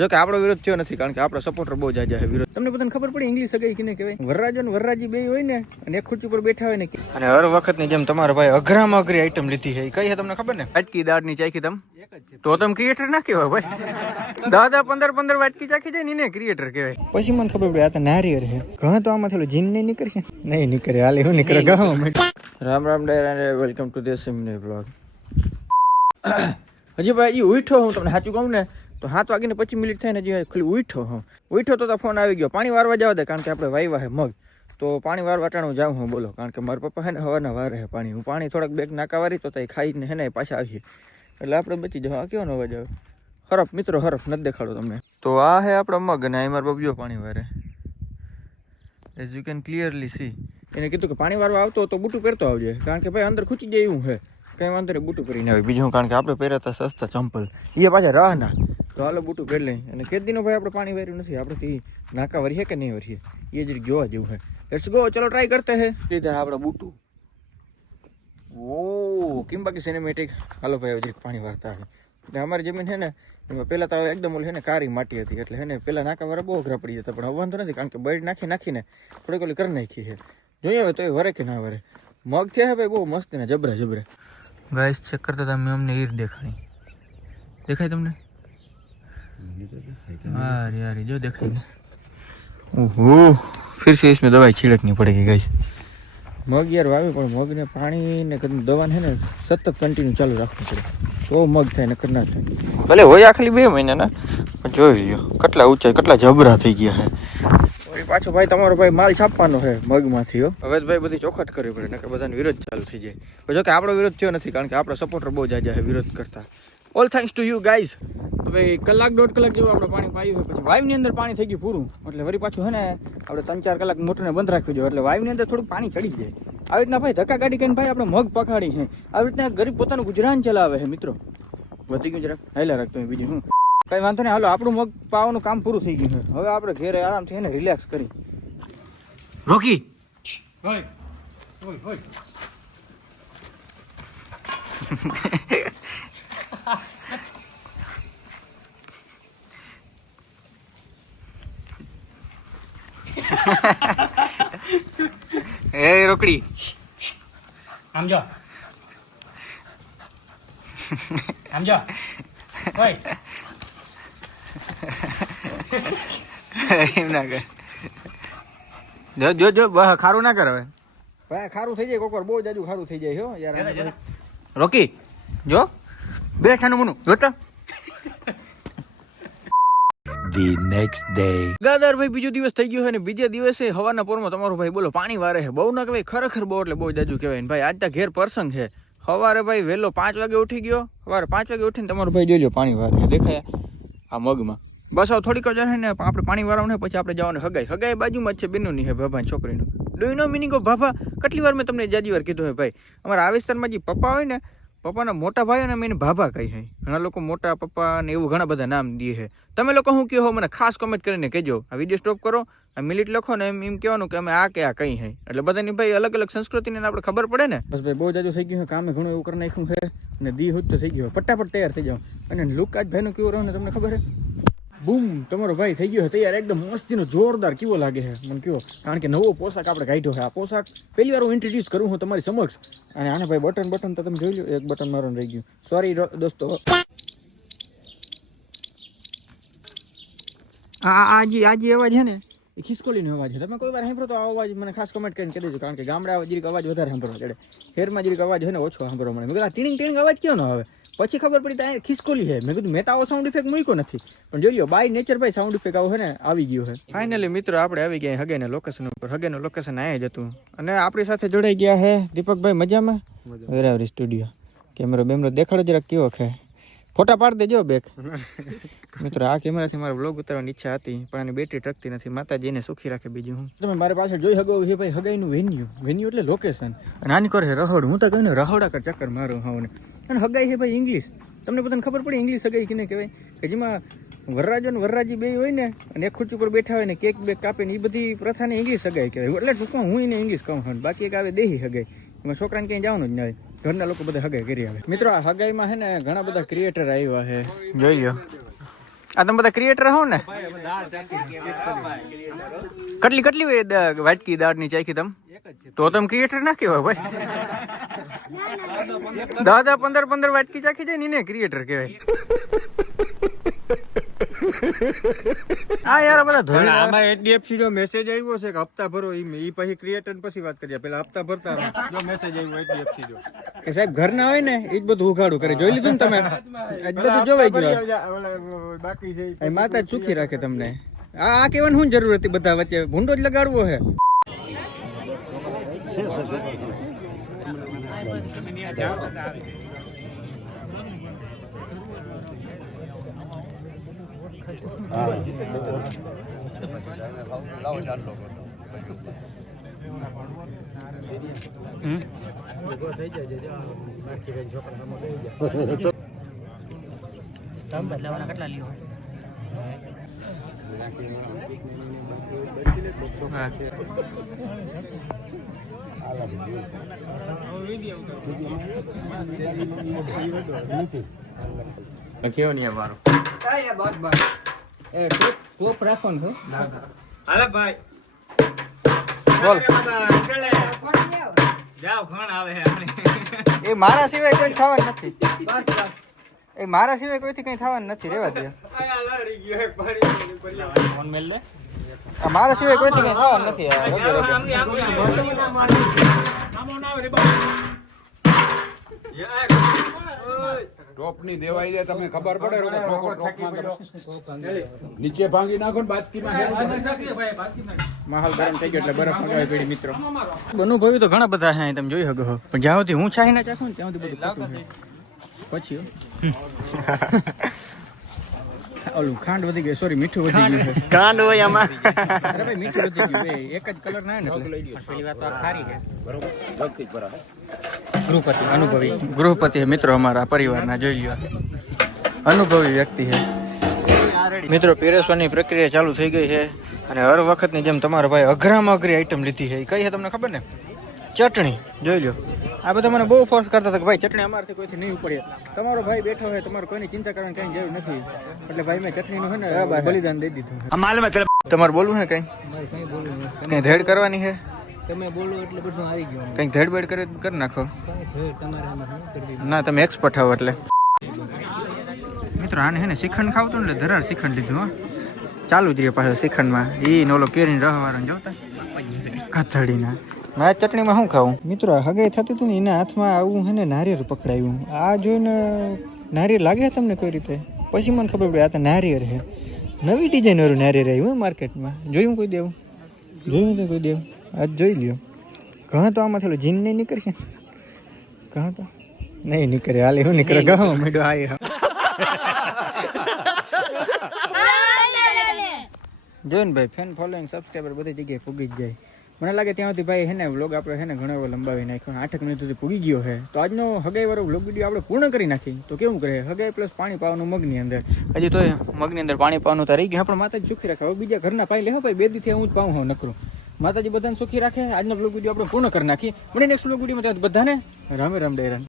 જો કે આપણો વિરોધ થયો નથી કારણ કે આપણો સપોર્ટર બહુ જાજા છે વિરોધ. તમને બધાને ખબર પડી ઇંગ્લિશ સગાઈ કેને કહેવાય? વરરાજો ને વરરાજી બે હોય ને અને એક ખુરશી પર બેઠા હોય ને અને હર વખતની જેમ તમારો ભાઈ અઘરામાં અઘરી આઈટમ લીધી છે. કઈ છે તમને ખબર ને? વાટકી દાળની ચાખી તમ તો તમે ક્રિએટર ના કહેવાય ભાઈ. 10-15 વાટકી ચાખી જાય ને એને ક્રિએટર કહેવાય. પછી મને ખબર પડી આ તો નારિયેર છે. ઘણા તો આમાં થોડું જીન નહીં નીકળે. નહીં નીકળે. હાલે હું નીકળે ગાવામાં. રામ રામ ડાયરા, વેલકમ ટુ દેશિમની બ્લોગ. હજી ભાઈ ઉઠો હું તમને સાચું કહું ને તો 7 વાગીને 25 મિનિટ થઈને હજી ખાલી ઉઠો તો ફોન આવી ગયો. પાણી વારવા જવા દે કારણ કે આપણે વાવ્યા છે મગ, તો પાણી વારવા ટાણું જાઉં હું. બોલો કારણ કે મારા પપ્પા છે ને હવારના વારે છે પાણી. હું પાણી થોડાક બેગ નાકા વારી તો એ ખાઈને હે ને પાછા આવીએ એટલે આપણે બચી જાવ. આ કેવો અવાજ આવે? હરફ મિત્રો હરફ નથી દેખાડો તમને. તો આ હે આપણો મગ અને અહીં મારા બબીઓ પાણી વારે. As you can clearly C. એને કીધું કે પાણી વારવા આવતો તો બૂટું પહેરતો આવજે કારણ કે ભાઈ અંદર ખૂચી જાય એવું છે. કંઈ વાંધો નહીં, બૂટું પહેરીને આવે. બીજું કારણ કે આપણે પહેર્યા હતા સસ્તા ચંપલ, એ પાછા રહના, તો હાલો બૂટું પહેરી લઈ. અને કેદીનો ભાઈ આપણે પાણી વાર્યું નથી. આપણે નાકા વરીએ કે નહીં વરીએ એ જ જોવા જેવું છે. લેટ્સ ગો, ચલો ટ્રાય કરતે હે. લીધા આપણે બૂટું. ઓ કેમ બાકી સિનેમેટિક. હાલો ભાઈ હવે પાણી વારતા આવે. અમારી જમીન છે ને એમાં પહેલાં તો એકદમ ઓલી છે ને કારી માટી હતી એટલે છે ને પહેલાં નાકા વાળા બહુ અઘરા પડી જતા. પણ હવે વાંધો નથી કારણ કે બળ નાખીને થોડીક ઓલી કરી નાખી છે. જોઈએ હવે તો એ વરે કે ના વરે. મગ છે ભાઈ બહુ મસ્ત ને જબરા. ગાઈસ ચેક કરતા હતા મેં, અમને ઈર દેખાણી. દેખાય તમને? हाँ यार जो देखाएगा. ओहो फिर से इसमें दवाई छिड़कनी पड़ेगी गाइस. मग यार वावी પણ મગને પાણી ને દવાને હે ને સતત કન્ટિન્યુ ચાલુ રાખવું પડે તો મગ થાય ને કરના થાય. ભલે હોય આ ખાલી 2 મહિનાના પણ જોઈ લ્યો કેટલા ઊંચાઈ કેટલા જબરા થઈ ગયા છે. ઓય પાછો ભાઈ તમારો ભાઈ માલ છાપવાનો છે મગમાંથી હો. હવે જ ભાઈ બધી ચોખટ કરવી પડે નકર બધાનો વિરોધ ચાલુ થઈ જાય. પણ જો કે આપણો વિરોધ થયો નથી કારણ કે આપણો સપોર્ટર બહુ જાજા છે વિરોધ કરતા. All thanks to you guys. હવે 1-1.5 કલાક જેવું આપણે પાણી પાયું પછી વાઇવની અંદર પાણી થઈ ગયું પૂરું. એટલે વળી પાછું છે ને આપણે 3-4 કલાક મોટરને બંધ રાખવી જોઈએ એટલે વાઇવની અંદર થોડુંક પાણી ચડી જાય. આવી રીતના ભાઈ ધક્કા કાઢી કરીને ભાઈ આપણે મગ પકાડી છે. આવી રીતના ગરીબ પોતાનું ગુજરાન ચલાવે છે મિત્રો. વધી ગયું જરાક હાઈલા રાખતો બીજું હું કઈ વાંધો નહીં. હાલો આપણું મગ પાવાનું કામ પૂરું થઈ ગયું છે. હવે આપણે ઘેરે આરામથી એને રિલેક્સ કરી. રોકી હોય એ રોકડી આમ જો ઓય એમ ના કર. જો ખારું ના કર. હવે ભાઈ ખારું થઈ જાય કોકવાર બહુ જાજુ ખારું થઈ જાય હો યાર. રોકી જો બે છાનું મુનું જોતા. The next day. ગાદર ભાઈ બીજો દિવસ થઈ ગયો છે ને બીજા દિવસે હવારના પોરમાં તમારો ભાઈ બોલો પાણી વારે છે. બહુ ના કહેવાય ખરેખર બહુ એટલે બહુ જાજુ કહેવાય. ભાઈ આજ તો ઘેર પ્રસંગ છે. સવારે ભાઈ વહેલો 5 વાગે ઉઠી ગયો. સવારે 5 વાગે ઉઠીને તમારો ભાઈ જોઈ લો પાણી વારે દેખાય આ મગમાં. બસ હવે થોડીક જ ને આપણે પાણી વાળવાનું પછી આપણે જવાનું હગાઈ બાજુમાં જ છે બેનોની છે ભાભા છોકરીનું. Do you know meaning of ભાભા? કેટલી વાર મેં તમને જાજી વાર કીધું હે ભાઈ. અમારા આ વિસ્તારમાં જે પપ્પા હોય ને પપ્પાના મોટા ભાઈ ને મેં ભાભા કહી છે. ઘણા લોકો મોટા પપ્પા ને એવું ઘણા બધા નામ દે છે. તમે લોકો શું કહો મને ખાસ કમેન્ટ કરીને કહેજો. આ વિડીયો સ્ટોપ કરો, આ મિનિટ લખો ને એમ કહેવાનું કે અમે આ કે આ કઈ છે એટલે બધાની ભાઈ અલગ અલગ સંસ્કૃતિને આપણે ખબર પડે ને. બસ ભાઈ બહુ જાજુ થઈ ગયું કામે ઘણું એવું કરી નાખ્યું છે અને દી હુજ તો થઈ ગયો ફટાફટ તૈયાર થઈ જાવ. અને લુક આજ ભાઈનો કેવો રહ્યો ને તમને ખબર છે? બૂમ તમારો ભાઈ થઈ ગયો તૈયાર એકદમ મસ્તીનો જોરદાર. કેવો લાગે છે મને કયો? કારણ કે નવો પોશાક આપણે કાઢ્યો છે. આ પોશાક પહેલી વાર હું ઇન્ટ્રોડ્યુસ કરું હું તમારી સમક્ષ. અને આને ભાઈ બટન તો તમે જોઈ લો, એક બટન મારવાનું રહી ગયું. સોરી દોસ્તો. આજે અવાજ છે ને એ ખિસકોલીનો અવાજ છે. તમે કોઈ વાર સાંભળો તો આ અવાજ મને ખાસ કમેન્ટ કરીને કહી દેજો કારણ કે ગામડા જરીક અવાજ વધારે સાંભળવા ચડે. શહેરમાં જરીક અવાજ છે ને ઓછો સાંભળવા મળે. મેં કીધું ટીણિંગ અવાજ કયો ન આવે પછી ખબર પડી તો ખિસકોલી છે. મેં કીધું મેં તો આવો સાઉન્ડ ઇફેક્ટ મૂક્યો નથી પણ જોઈ લો બાય નેચર ભાઈ સાઉન્ડ ઇફેક્ટ આવો છે ને આવી ગયો છે. ફાઇનલી મિત્રો આપણે આવી ગયા હગેના લોકેશન ઉપર. હગેનું લોકેશન આ જ હતું અને આપણી સાથે જોડાઈ ગયા છે દીપકભાઈ. મજામાં? વેરાવરી સ્ટુડિયો. કેમેરો બેમરો દેખાડો જરાક કેવો છે. ફોટા પાડ દેજો બેક. મિત્રો આ કેમેરાથી મારો વ્લોગ ઉતારવાની ઈચ્છા હતી પણ આની બેટરી ટકતી નથી. માતાજીને સુખી રાખે બીજું હું. તમે મારી પાસે જોઈ શકો છે ભાઈ હગાઈનું વેન્યુ એટલે લોકેશન. અને આની કરે રહોડ. હું તો કહ્યું ને રહોડા કર ચક્કર મારું હાવ ને. અને હગાઈ છે ભાઈ ઇંગ્લિશ. તમને બધાને ખબર પડી ઇંગ્લિશ હગાઈ કેને કહેવાય? કે જેમાં વરરાજો ને વરરાજી બે હોય ને અને એક ખુરશી પર બેઠા હોય ને કેક બેક કાપે ને એ બધી પ્રથાને ઇંગ્લિશ હગાઈ કહેવાય. એટલે ટૂંકમાં હું એને ઇંગ્લિશ કહું છું. બાકી એક આવે દેહી હગાઈ. એમાં છોકરાને ક્યાંય જવાનું જ ના. ઘરના લોકો બધા હગાઈ કરી આવે. મિત્રો આ હગાઈમાં છે ને ઘણા બધા ક્રિએટર આવ્યા છે જોઈ લો. આ તમે બધા ક્રિએટર હો ને? કેટલી કેટલી વાટકી દાળની ચાખી તમે? તો તમે ક્રિએટર ના કહેવાય ભાઈ. 10 15 વાટકી ચાખી જાય ને એને ક્રિએટર કહેવાય. આ યાર બધા ધોઈ આમાં HDFC નો મેસેજ આવ્યો છે કે હપ્તા ભરો. ઈ પછી ક્રિએટર પછી વાત કરીએ. પેલા હપ્તા ભરતા જો મેસેજ આવ્યો HDFC જો કે સાહેબ ઘર ના હોય ને એ જ બધું ઉઘાડું કરે. જોઈ લીધું ને તમે? આ બધું જોવાઈ ગયું. બાકી છે એ માતા જ સુખી રાખે તમને. આ કહેવાની શું જરૂર હતી? બધા વચ્ચે ભૂંડો જ લગાડવો છે. કેવો નહીં મારો ટોપ રાખો ને હાલે ભાઈ બોલ. જાવ ખાણ આવે એ મારા સિવાય કોઈ થવાનું નથી. એ મારા સિવાય કોઈથી કઈ થવાનું નથી. રેવા દે. આ મારા સિવાય કોઈથી કઈ થવાનું નથી. ટોપ ની દેવાઈ જાય તમે ખબર પડે નીચે ભાંગી નાખો ને બાજકીમાં માહોલ ગરમ થઈ ગયો એટલે બરફ મંગાવી પડી મિત્રો. અનુભવી તો ઘણા બધા છે તમે જોઈ શકો. પણ જ્યાં સુધી હું ચાહી ના ચાખું ને ત્યાં સુધી બધું ખોટું છે. પછી ઓલું ખાંડ વધી ગઈ. સોરી મીઠું વધી ગયું છે. ખાંડ હોય આમાં. અરે ભાઈ મીઠું વધી ગયું. એક જ કલર ના ને પેલી વાત તો ખારી છે. ગૃહપતિ અનુભવી ગૃહપતિ મિત્રો અમારા પરિવારના જોઈ લ્યો. અનુભવી વ્યક્તિ છે મિત્રો. પીરસવાની પ્રક્રિયા ચાલુ થઈ ગઈ છે અને હર વખતની જેમ તમારા ભાઈ અઘરામાં અઘરી આઈટમ લીધી છે. કઈ છે તમને ખબર ને? ચટણી. જોઈ લ્યો. આ બધા મને બહુ ફોર્સ કરતા હતા કે ભાઈ ચટણી અમારાથી કોઈથી નહીં ઉપડે. તમારો ભાઈ બેઠો હોય, તમારે કોઈની ચિંતા કરવાની કઈ જરૂર નથી. એટલે ભાઈ મેં ચટણીનું છે ને બલિદાન દઈ દીધું. તમારે બોલવું ને કઈ? કઈ ધેડ કરવાની છે? તમે બોલો એટલે બધું આવી ગયું. કઈક ધેડબેડ કરી નાખો. ના તમે એક્સપર્ટ આવો એટલે. મિત્રો આને હે ને શ્રીખંડ ખાવતું ને એટલે ધરાર શ્રીખંડ લીધું. હો ચાલુ જ રહે પાછો શ્રીખંડમાં. એ ઓલો કેરીને રહવાળાને જોતા કથળીના. મારા ચટણીમાં શું ખાવું? મિત્રો હગાઈ થતી હતી ને એના હાથમાં આવું હે ને નારિયેળ પકડાયું. આ જોઈને નારિયેળ લાગે તમને કોઈ રીતે? પછી મને ખબર પડી આ તો નારિયેળ છે. નવી ડિઝાઇન વાળું નારિયેળ આવ્યું માર્કેટમાં. જોયું કોઈ દેવું? જોયું તો કોઈ દેવું? આજ જોઈ લ્યો. ઘણા તો આમાં થયેલું જીન નહીં નીકળે. ઘણા તો નહીં નીકળે. હાલે શું નીકળે? ઘણો મેડો આ જોઈને ભાઈ ફેન ફોલોઈંગ સબસ્ક્રાઈબર બધી જગ્યાએ પૂગી જ જાય. મને લાગે ત્યાં સુધી ભાઈ હે ને વ્લોગ આપણે હે ને ઘણો એવો લંબાવી નાખ્યો. 8 મિનિટ સુધી પૂગી ગયો છે. તો આજનો હગાઈ વાળો વ્લોગ વિડીયો આપણે પૂર્ણ કરી નાખી. તો કેવું કરે? હગાઈ પ્લસ પાણી પાવાનું મગની અંદર. હજી તો મગની અંદર પાણી પાવાનું તો રહી ગયું. પણ માતાજી સુખી રાખે. હવે બીજા ઘરના પાઈ લે ભાઈ. 2 દીથી હું જ પાઉં હું નકરું. માતાજી બધાને સુખી રાખે. આજનો વ્લોગ વિડીયો આપણે પૂર્ણ કરી નાખી. મને નેક્સ્ટ વ્લોગ વિડીયોમાં બધાને રામે રામ ડેરાન.